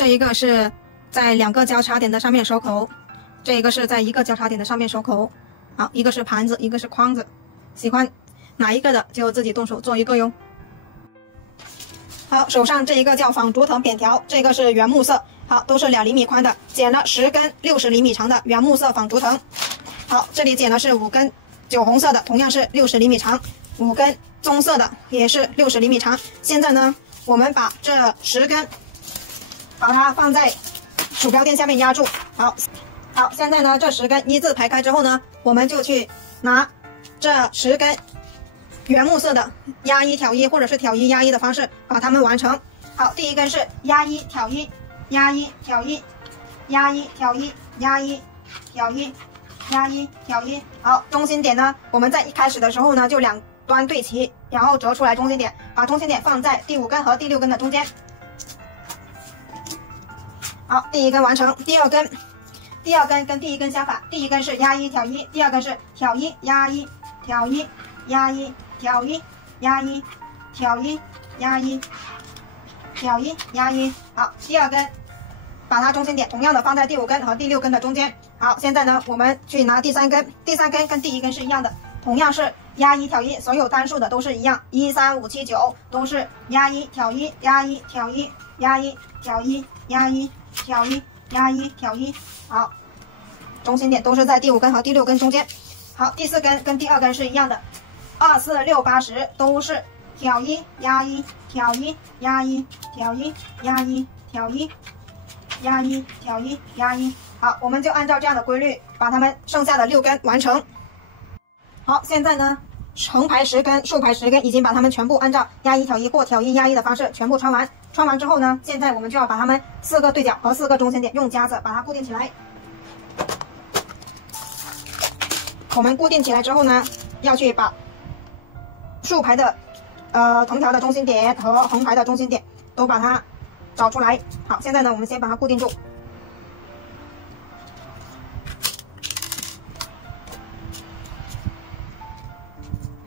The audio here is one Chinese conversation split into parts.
这一个是在2个交叉点的上面收口，这一个是在1个交叉点的上面收口。好，一个是盘子，一个是筐子，喜欢哪一个的就自己动手做一个哟。好，手上这一个叫仿竹藤扁条，这个是原木色，好，都是2厘米宽的，剪了10根60厘米长的原木色仿竹藤。好，这里剪的是5根酒红色的，同样是60厘米长，5根棕色的也是60厘米长。现在呢，我们把这10根把它放在鼠标垫下面压住。好，现在呢，这10根一字排开之后呢，我们就去拿这10根原木色的压一挑一，或者是挑一压一的方式把它们完成。好，第一根是压一挑一，压一挑一，压一挑一，压一挑一，压一挑一。好，中心点呢，我们在一开始的时候呢，就2端对齐，然后折出来中心点，把中心点放在第5根和第6根的中间。好，第一根完成，第二根跟第一根相反，第一根是压一挑一，第二根是挑一压一，挑一压一，挑一压一，挑一压一，挑一压一。好，第二根把它中心点同样的放在第5根和第6根的中间。好，现在呢，我们去拿第3根，第3根跟第1根是一样的，同样是压一挑一，所有单数的都是一样，1、3、5、7、9都是压一挑一，压一挑一，压一挑一，压一挑一，压一挑一。好，中心点都是在第5根和第6根中间。好，第4根跟第2根是一样的，2、4、6、8、10都是挑一压一，挑一压一，挑一压一，挑一压一，挑一压一。好，我们就按照这样的规律把它们剩下的6根完成。好，现在呢，横排10根，竖排10根，已经把它们全部按照压一挑一或挑一压一的方式全部穿完。穿完之后呢，现在我们就要把它们4个对角和4个中心点用夹子把它固定起来。我们固定起来之后呢，要去把竖排的横条的中心点和横排的中心点都把它找出来。好，现在呢，我们先把它固定住。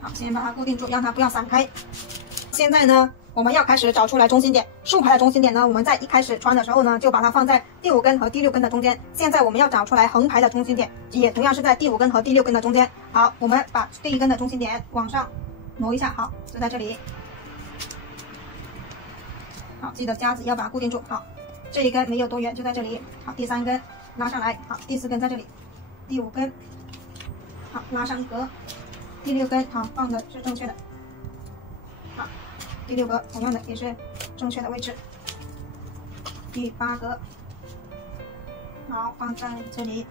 好，先把它固定住，让它不要散开。现在呢，我们要开始找出来中心点。竖排的中心点呢，我们在一开始穿的时候呢，就把它放在第5根和第6根的中间。现在我们要找出来横排的中心点，也同样是在第5根和第6根的中间。好，我们把第1根的中心点往上挪一下，好，就在这里。好，记得夹子要把它固定住。好，这一根没有多远，就在这里。好，第3根拉上来。好，第4根在这里，第5根好拉上一格，第6根好放的是正确的。好，第6格同样的也是正确的位置。第8格好放在这里。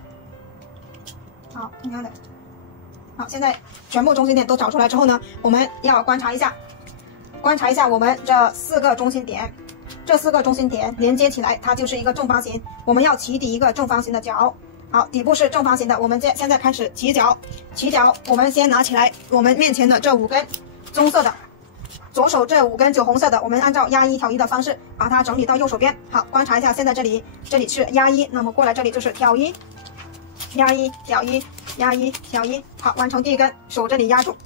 好，同样的。好，现在全部中心点都找出来之后呢，我们要观察一下我们这4个中心点，这4个中心点连接起来，它就是一个正方形。我们要起底一个正方形的角。好，底部是正方形的，我们现在开始起角。起角，我们先拿起来我们面前的这5根棕色的，左手这5根酒红色的，我们按照压一挑一的方式把它整理到右手边。好，观察一下，现在这里是压一，那么过来这里就是挑一，压一挑一，压一挑一。好，完成第1根，手这里压住。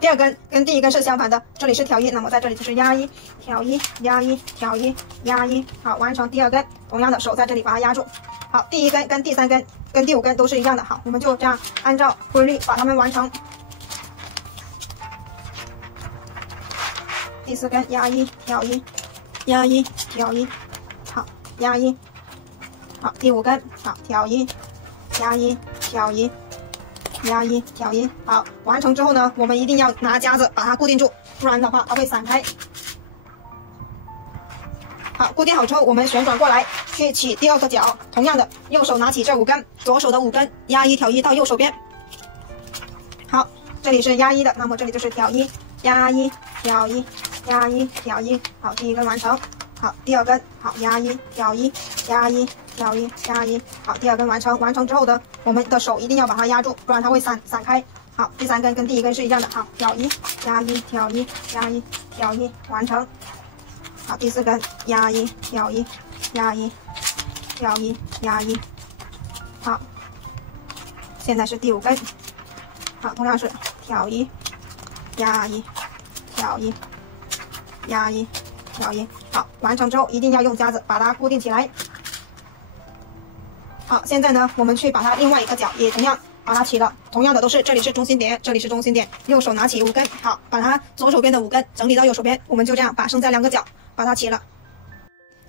第2根跟第1根是相反的，这里是挑一，那么在这里就是压一挑一，压一挑一，压一。好，完成第2根，同样的手在这里把它压住。好，第1根跟第3根跟第5根都是一样的。好，我们就这样按照规律把它们完成。第4根压一挑一，压一挑一，好，压一。好，第5根好挑一，压一挑一，压一挑一。好，完成之后呢，我们一定要拿夹子把它固定住，不然的话它会散开。好，固定好之后，我们旋转过来去起第2个角，同样的，右手拿起这5根，左手的5根压一挑一到右手边。好，这里是压一的，那么这里就是挑一，压一挑一，压一挑一。好，第1根完成。好，第2根好压一挑一，压一挑一，压一。好，第2根完成。完成之后的我们的手一定要把它压住，不然它会散开。好，第3根跟第1根是一样的。好，挑一，压一挑一，压一挑一，完成。好，第4根压一挑一，压一挑一，压一。好，现在是第5根。好，同样是挑一，压一挑一，压一绕一。好，完成之后一定要用夹子把它固定起来。好，现在呢，我们去把它另外一个角也同样把它起了，同样的都是这里是中心点，这里是中心点，右手拿起5根，好，把它左手边的5根整理到右手边，我们就这样把剩下2个角把它起了。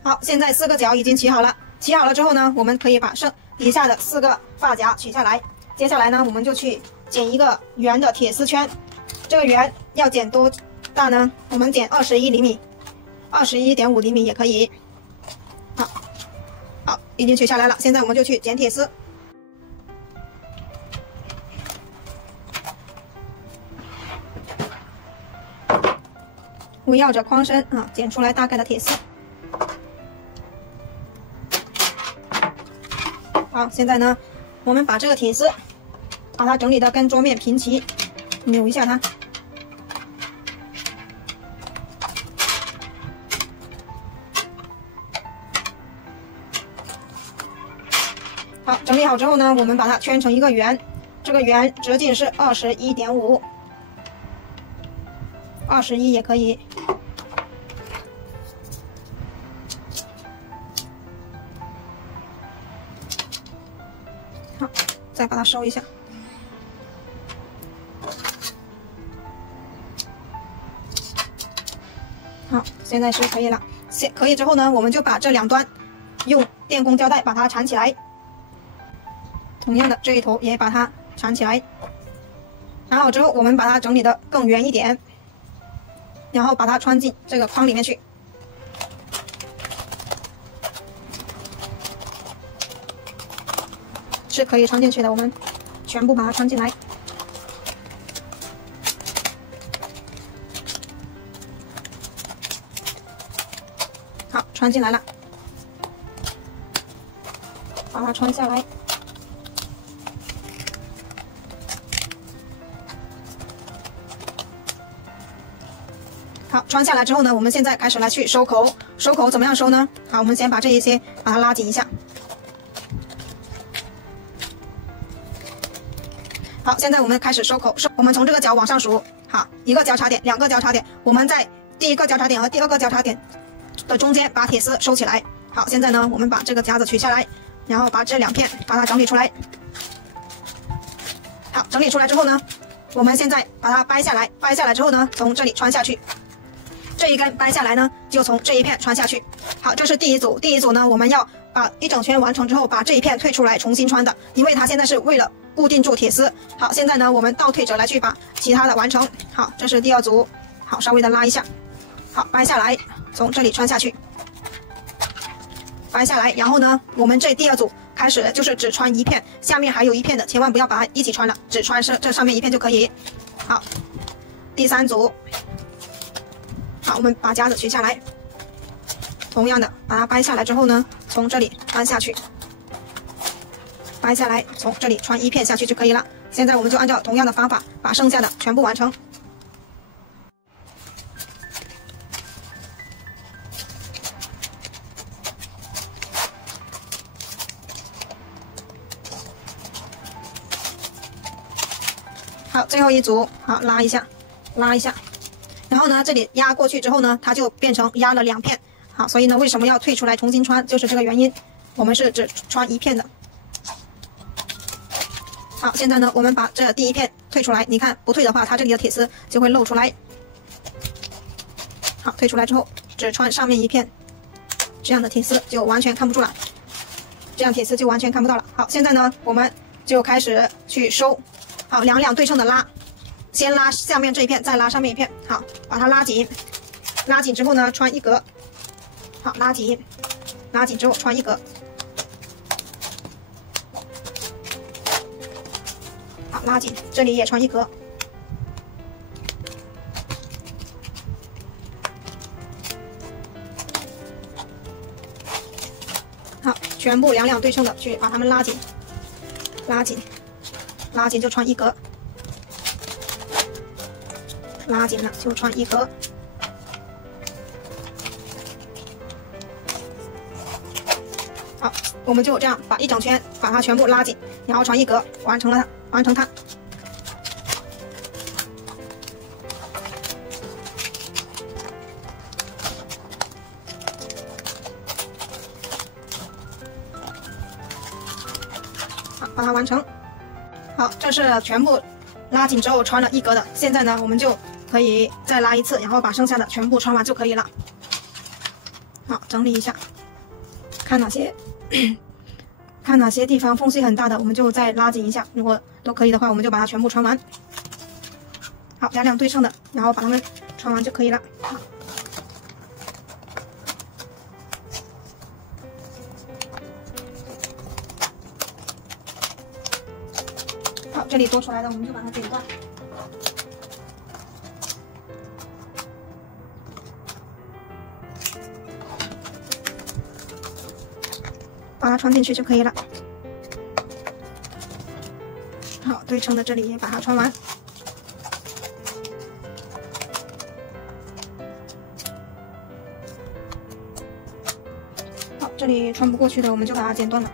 好，现在4个角已经起好了，起好了之后呢，我们可以把底下的4个发夹取下来。接下来呢，我们就去剪一个圆的铁丝圈，这个圆要剪多大呢？我们剪21厘米，21.5厘米也可以。好，已经取下来了。现在我们就去剪铁丝。围绕着框身剪出来大概的铁丝。好，现在呢，我们把这个铁丝把它整理的跟桌面平齐，扭一下它。好，整理好之后呢，我们把它圈成一个圆，这个圆直径是21.5， 21也可以。好，再把它收一下。好，现在是可以了。可以之后呢，我们就把这2端用电工胶带把它缠起来。同样的，这一头也把它缠起来。缠好之后，我们把它整理的更圆一点，然后把它穿进这个框里面去。是可以穿进去的，我们全部把它穿进来。好，穿进来了，把它穿下来。好，穿下来之后呢，我们现在开始来去收口。收口怎么样收呢？好，我们先把这一些把它拉紧一下。好，现在我们开始收口。我们从这个角往上数，好，1个交叉点，2个交叉点，我们在第1个交叉点和第2个交叉点的中间把铁丝收起来。好，现在呢，我们把这个夹子取下来，然后把这2片把它整理出来。好，整理出来之后呢，我们现在把它掰下来，掰下来之后呢，从这里穿下去。这一根掰下来呢，就从这一片穿下去。好，这是第一组。第一组呢，我们要把一整圈完成之后，把这一片退出来重新穿的，因为它现在是为了固定住铁丝。好，现在呢，我们倒退着来去把其他的完成。好，这是第2组。好，稍微的拉一下。好，掰下来，从这里穿下去。掰下来，然后呢，我们这第2组开始就是只穿1片，下面还有1片的，千万不要把它一起穿了，只穿这上面1片就可以。好，第3组。好，我们把夹子取下来，同样的把它掰下来之后呢，从这里穿下去，掰下来，从这里穿1片下去就可以了。现在我们就按照同样的方法把剩下的全部完成。好，最后一组，好，拉一下，拉一下。然后呢，这里压过去之后呢，它就变成压了2片。好，所以呢，为什么要退出来重新穿，就是这个原因。我们是只穿1片的。好，现在呢，我们把这第1片退出来，你看不退的话，它这里的铁丝就会露出来。好，退出来之后，只穿上面1片，这样的铁丝就完全看不出来，这样铁丝就完全看不到了。好，现在呢，我们就开始去收。好，两对称的拉。先拉下面这一片，再拉上面一片。好，把它拉紧，拉紧之后呢，穿1格。好，拉紧，拉紧之后穿1格。好，拉紧，这里也穿1格。好，全部两对称的去把它们拉紧，拉紧，拉紧就穿1格。拉紧了就穿1格。好，我们就这样把一整圈把它全部拉紧，然后穿1格，完成它。把它完成。好，这是全部拉紧之后穿了一格的。现在呢，我们就可以再拉一次，然后把剩下的全部穿完就可以了。好，整理一下，看哪些地方缝隙很大的，我们就再拉紧一下。如果都可以的话，我们就把它全部穿完。好，两两对称的，然后把它们穿完就可以了。好，这里多出来的我们就把它剪断。把它穿进去就可以了。好，对称的这里也把它穿完。好，这里穿不过去的我们就把它剪断了。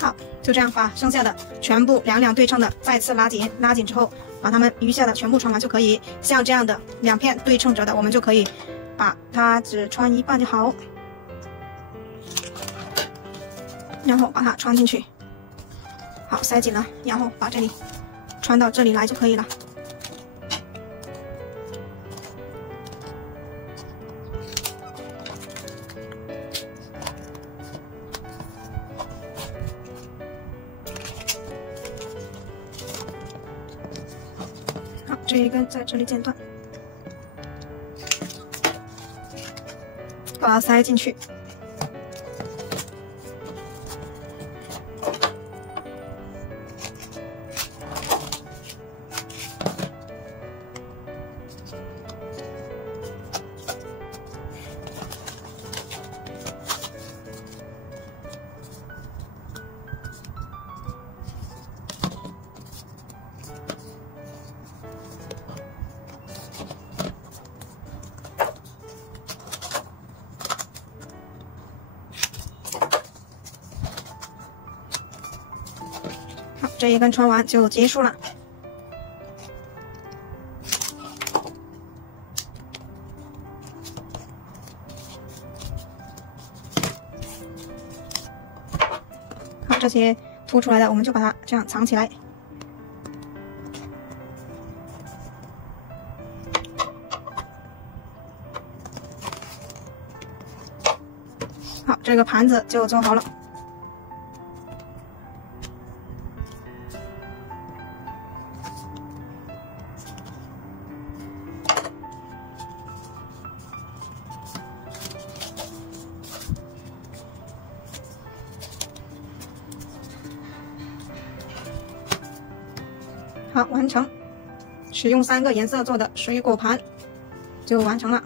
好，就这样把剩下的全部两两对称的再次拉紧，拉紧之后把它们余下的全部穿完就可以。像这样的两片对称着的，我们就可以把它只穿一半就好，然后把它穿进去。好，塞紧了，然后把这里穿到这里来就可以了。好，这一根在这里剪断，把它塞进去。这一根穿完就结束了。好，这些凸出来的我们就把它这样藏起来。好，这个盘子就做好了。好，完成。使用3个颜色做的水果盘就完成了。